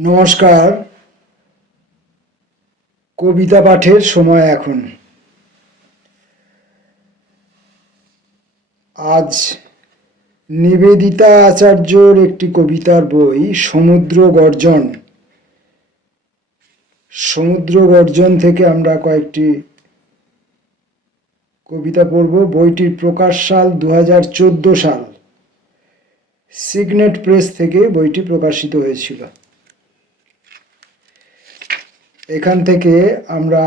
নমস্কার। কবিতা পাঠের সময় এখন। আজ নিবেদিতা আচার্যর একটি কবিতার বই, সমুদ্র গর্জন। সমুদ্র গর্জন থেকে আমরা কয়েকটি কবিতা পড়ব। বইটির প্রকাশ সাল দু হাজার চোদ্দ সাল। সিগনেট প্রেস থেকে বইটি প্রকাশিত হয়েছিল। এখান থেকে আমরা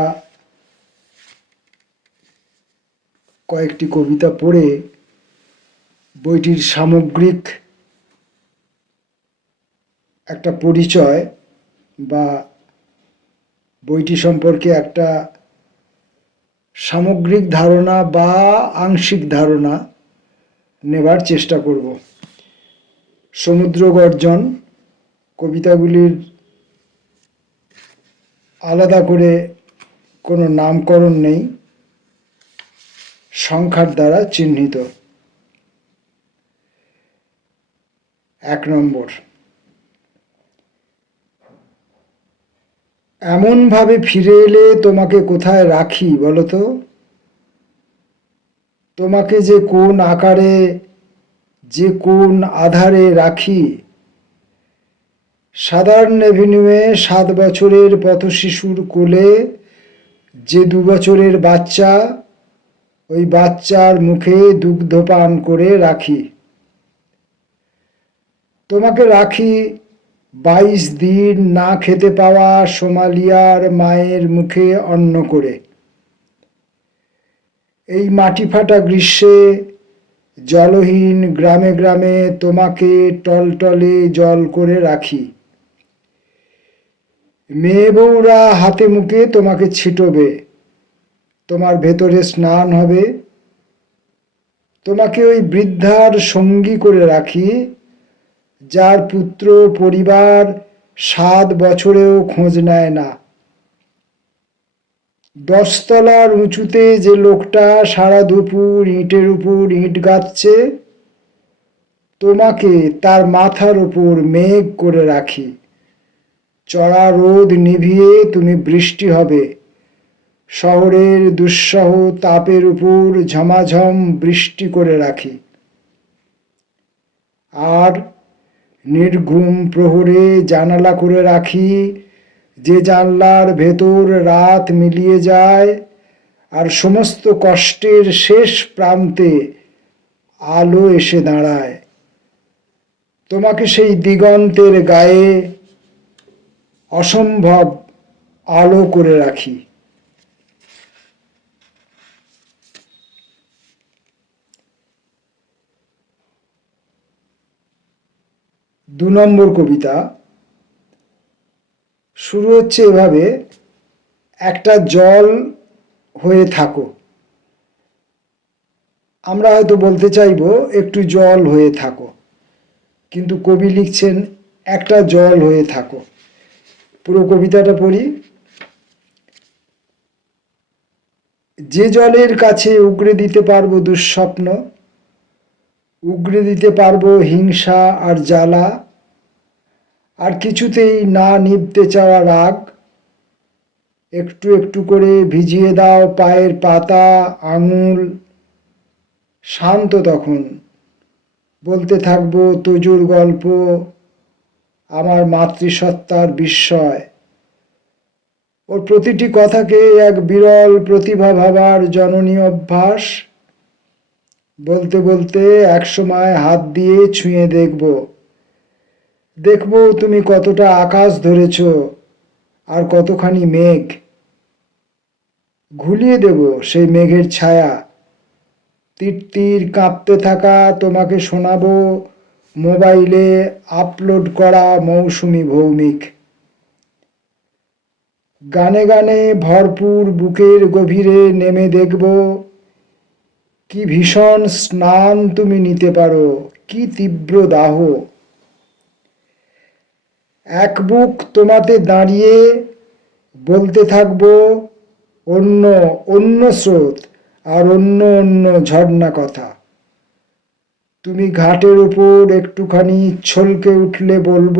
কয়েকটি কবিতা পড়ে বইটির সামগ্রিক একটা পরিচয় বা বইটি সম্পর্কে একটা সামগ্রিক ধারণা বা আংশিক ধারণা নেবার চেষ্টা করব। সমুদ্র গর্জন কবিতাগুলির আলাদা করে কোনো নামকরণ নেই, সংখ্যার দ্বারা চিহ্নিত। এক নম্বর। এমনভাবে ফিরে এলে তোমাকে কোথায় রাখি বলো তো? তোমাকে যে কোন আকারে, যে কোন আধারে রাখি সাধারণ এভিনিউয়ে সাত বছরের পথশিশুর কোলে, যে দু বছরের বাচ্চা, ওই বাচ্চার মুখে দুগ্ধ পান করে রাখি। তোমাকে রাখি, বাইশ দিন না খেতে পাওয়া সোমালিয়ার মায়ের মুখে অন্ন করে। এই মাটি ফাটা গ্রীষ্মে জলহীন গ্রামে গ্রামে তোমাকে টলটলে জল করে রাখি। মেয়ে বউরা হাতে মুখে তোমাকে ছিটবে। তোমার ভেতরে স্নান হবে। তোমাকে ওই বৃদ্ধার সঙ্গী করে রাখি, যার পুত্র পরিবার সাত বছরেও খোঁজ নেয় না। দশতলার উঁচুতে যে লোকটা সারা দুপুর ইঁটের উপর ইঁট গাচ্ছে তোমাকে তার মাথার উপর মেঘ করে রাখি। চড়া রোদ নিভিয়ে তুমি বৃষ্টি হবে। শহরের দুঃসহ তাপের উপর ঝমাঝম বৃষ্টি করে রাখি। আর নির্ঘুম প্রহরে জানালা করে রাখি, যে জানলার ভেতর রাত মিলিয়ে যায় আর সমস্ত কষ্টের শেষ প্রান্তে আলো এসে দাঁড়ায়। তোমাকে সেই দিগন্তের গায়ে অসম্ভব আলো করে রাখি। দু নম্বর কবিতা, শুরু হচ্ছে এভাবে, একটা জল হয়ে থাকো। আমরা হয়তো বলতে চাইব, একটু জল হয়ে থাকো। কিন্তু কবি লিখছেন, একটা জল হয়ে থাকো। পুরো কবিতাটা পড়ি। যে জলের কাছে উগড়ে দিতে পারব দুঃস্বপ্ন, উগড়ে দিতে পারব হিংসা আর জ্বালা, আর কিছুতেই না নিভতে চাওয়া রাগ, একটু একটু করে ভিজিয়ে দাও পায়ের পাতা, আঙুল, শান্ত তখন। বলতে থাকব তজুর গল্প আমার মাতৃসত্তার বিস্ময়। ওর প্রতিটি কথাকে এক বিরল প্রতিভা ভাবার জননী অভ্যাস। বলতে বলতে একসময় হাত দিয়ে ছুঁয়ে দেখব। দেখব তুমি কতটা আকাশ ধরেছ আর কতখানি মেঘ। ঘুলিয়ে দেব সেই মেঘের ছায়া। তীর তীর কাঁপতে থাকা তোমাকে শোনাবো মোবাইলে আপলোড করা মৌসুমি ভৌমিক। গানে গানে ভরপুর বুকের গভীরে নেমে দেখব, কি ভীষণ স্নান তুমি নিতে পারো, কি তীব্র দাহ। এক বুক তোমাতে দাঁড়িয়ে বলতে থাকব, অন্য অন্য স্রোত আর অন্য অন্য ঝর্ণা কথা। তুমি ঘাটের উপর একটুখানি ছলকে উঠলে বলব,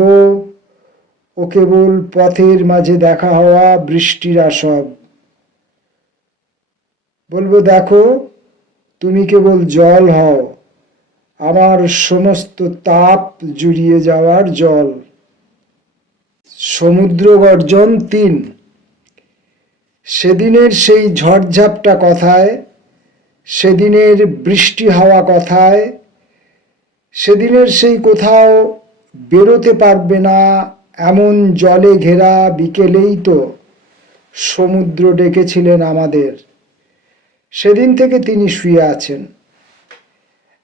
ও কেবল পথের মাঝে দেখা হওয়া বৃষ্টির আসব। বলব, দেখো, তুমি কেবল জল হও, আমার সমস্ত তাপ জুড়িয়ে যাওয়ার জল। সমুদ্র গর্জন তিন। সেদিনের সেই ঝড়ঝাপটা কথায়, সেদিনের বৃষ্টি হওয়া কথায় সেদিনের সেই কোথাও বেরোতে পারবে না, এমন জলে ঘেরা বিকেলেই তো সমুদ্র ডেকেছিলেন আমাদের। সেদিন থেকে তিনি শুয়ে আছেন।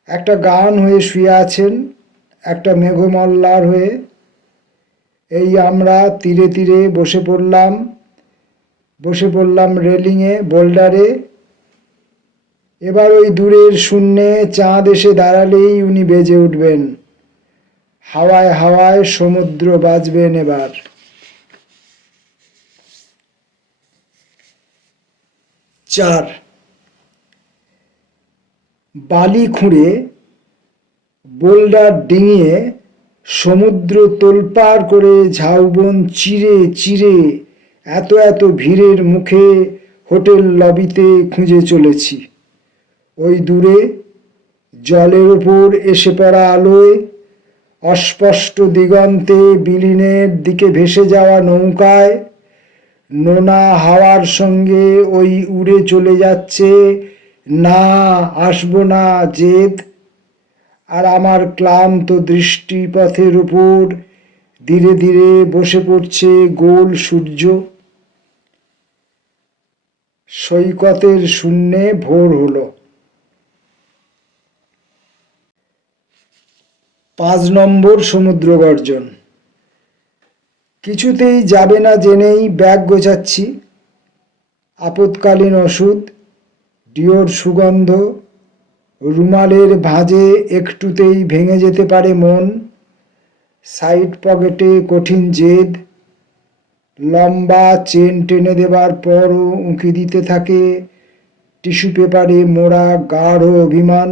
একটা গান হয়ে শুয়ে আছেন, একটা মেঘমল্লার হয়ে। এই আমরা তীরে তীরে বসে পড়লাম বসে পড়লাম রেলিংয়ে, বোল্ডারে। এবার ওই দূরের শূন্যে চাঁদ এসে দাঁড়ালেই উনি বেজে উঠবেন। হাওয়ায় হাওয়ায় সমুদ্র বাজবেন এবার। চার। বালি খুঁড়ে বোল্ডার ডিঙিয়ে সমুদ্র তোলপাড় করে ঝাউবন চিরে চিরে এত এত ভিড়ের মুখে হোটেল লবিতে খুঁজে চলেছি। ওই দূরে জলের উপর এসে পড়া আলোয় অস্পষ্ট দিগন্তে বিলীনের দিকে ভেসে যাওয়া নৌকায় নোনা হাওয়ার সঙ্গে ওই উড়ে চলে যাচ্ছে, না, আসব না, জেদ। আর আমার ক্লান্ত দৃষ্টিপথের উপর ধীরে ধীরে বসে পড়ছে গোল সূর্য। সৈকতের শূন্যে ভোর হলো। পাঁচ নম্বর সমুদ্র গর্জন। কিছুতেই যাবে না জেনেই ব্যাগ গোছাচ্ছি। আপৎকালীন ওষুধ, ডিওর সুগন্ধ, রুমালের ভাঁজে একটুতেই ভেঙে যেতে পারে মন, সাইড পকেটে কঠিন জেদ, লম্বা চেন টেনে দেবার পরও উঁকি দিতে থাকে, টিস্যু পেপারে মোড়া গাঢ় অভিমান।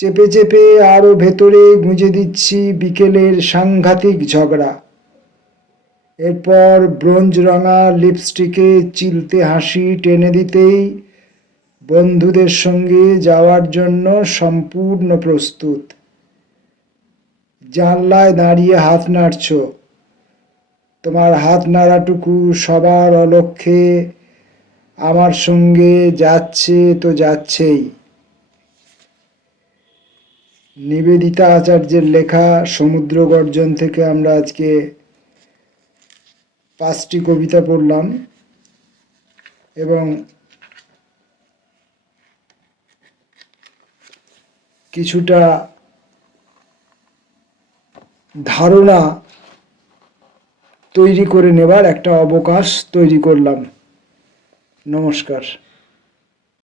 চেপে চেপে আরও ভেতরে গুঁজে দিচ্ছি বিকেলের সাংঘাতিক ঝগড়া। এরপর ব্রোঞ্জ রঙা লিপস্টিকে চিলতে হাসি টেনে দিতেই বন্ধুদের সঙ্গে যাওয়ার জন্য সম্পূর্ণ প্রস্তুত। জানলায় দাঁড়িয়ে হাত নাড়ছ। তোমার হাত নাড়াটুকু সবার অলক্ষ্যে আমার সঙ্গে যাচ্ছে তো যাচ্ছেই। নিবেদিতা আচার্যের লেখা সমুদ্র গর্জন থেকে আমরা আজকে পাঁচটি কবিতা পড়লাম এবং কিছুটা ধারণা তৈরি করে নেবার একটা অবকাশ তৈরি করলাম। নমস্কার।